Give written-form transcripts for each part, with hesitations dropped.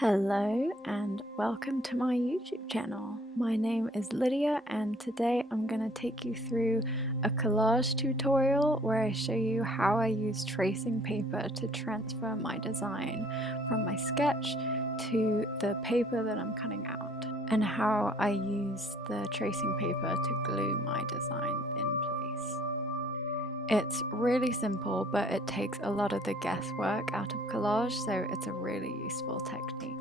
Hello and welcome to my YouTube channel. My name is Lydia and today I'm going to take you through a collage tutorial where I show you how I use tracing paper to transfer my design from my sketch to the paper that I'm cutting out, and how I use the tracing paper to glue my design in place. It's really simple, but it takes a lot of the guesswork out of collage, so it's a really useful technique.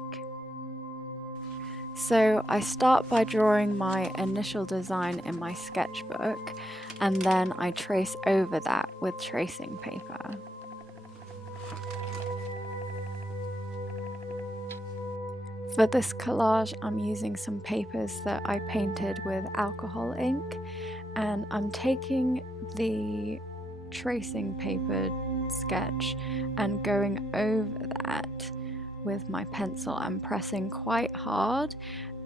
So I start by drawing my initial design in my sketchbook, and then I trace over that with tracing paper. For this collage, I'm using some papers that I painted with alcohol ink, and I'm taking the tracing paper sketch and going over that with my pencil. I'm pressing quite hard,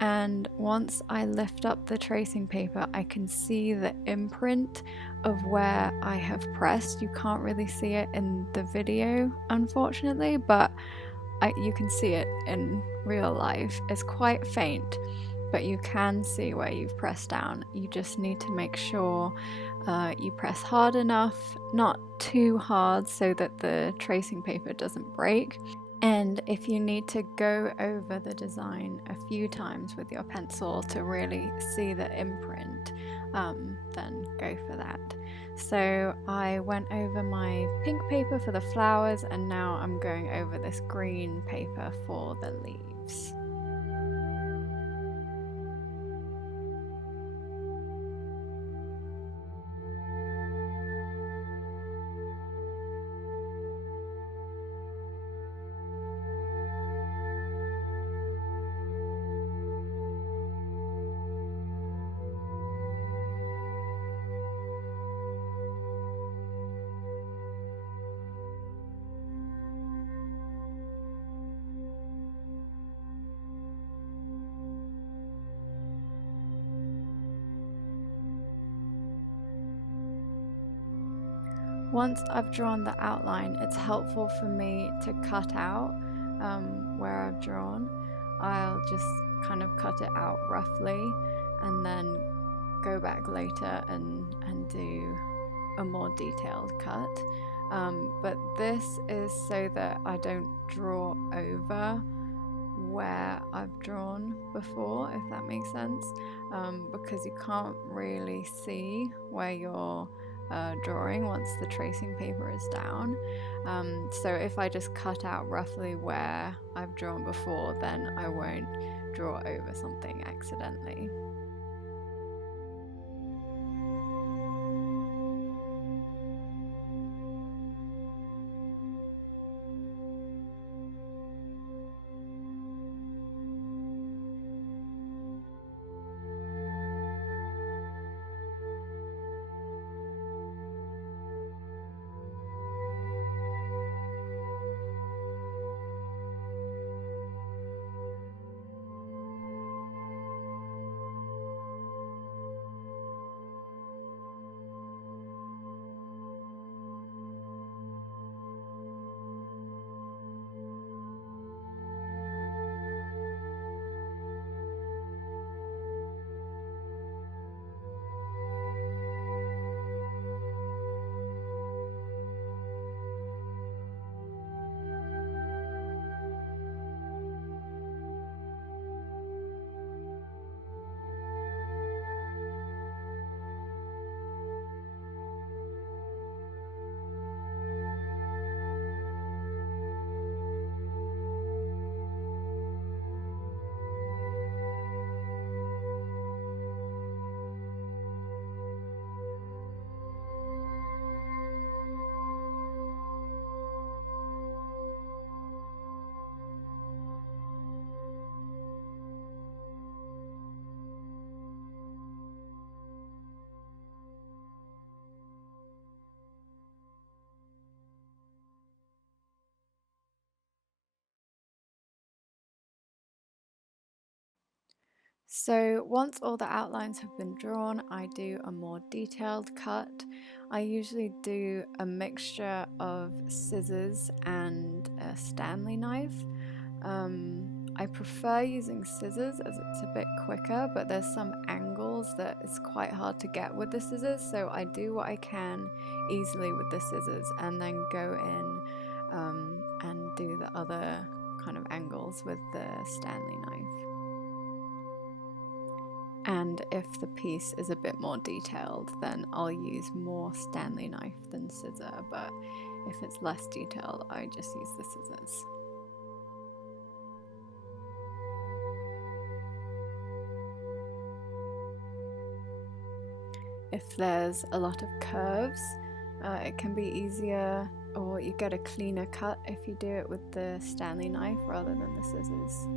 and once I lift up the tracing paper I can see the imprint of where I have pressed. You can't really see it in the video unfortunately, but you can see it in real life. It's quite faint, but you can see where you've pressed down. You just need to make sure you press hard enough, not too hard so that the tracing paper doesn't break. And if you need to go over the design a few times with your pencil to really see the imprint, then go for that. So I went over my pink paper for the flowers, and now I'm going over this green paper for the leaves. Once I've drawn the outline, it's helpful for me to cut out where I've drawn. I'll just kind of cut it out roughly and then go back later and do a more detailed cut. But this is so that I don't draw over where I've drawn before, if that makes sense, because you can't really see where you're drawing once the tracing paper is down. So if I just cut out roughly where I've drawn before, then I won't draw over something accidentally. So once all the outlines have been drawn, I do a more detailed cut. I usually do a mixture of scissors and a Stanley knife. I prefer using scissors as it's a bit quicker, but there's some angles that it's quite hard to get with the scissors, so I do what I can easily with the scissors and then go in and do the other kind of angles with the Stanley knife. And if the piece is a bit more detailed, then I'll use more Stanley knife than scissor, but if it's less detailed, I just use the scissors. If there's a lot of curves, it can be easier, or you get a cleaner cut if you do it with the Stanley knife rather than the scissors.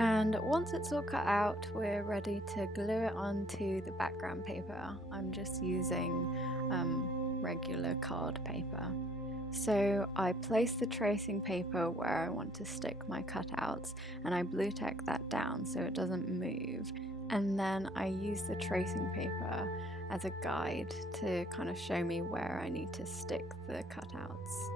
And once it's all cut out, we're ready to glue it onto the background paper. I'm just using regular card paper. So I place the tracing paper where I want to stick my cutouts, and I blue tack that down so it doesn't move. And then I use the tracing paper as a guide to kind of show me where I need to stick the cutouts.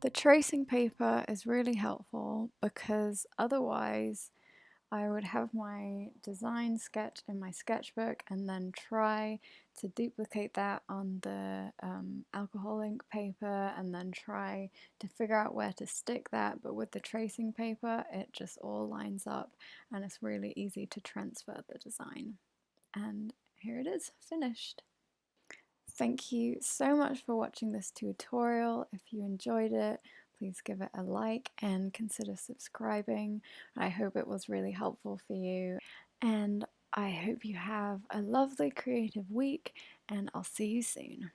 The tracing paper is really helpful because otherwise I would have my design sketch in my sketchbook and then try to duplicate that on the alcohol ink paper and then try to figure out where to stick that. But with the tracing paper, it just all lines up and it's really easy to transfer the design. And here it is, finished. Thank you so much for watching this tutorial. If you enjoyed it, please give it a like and consider subscribing. I hope it was really helpful for you, and I hope you have a lovely creative week, and I'll see you soon.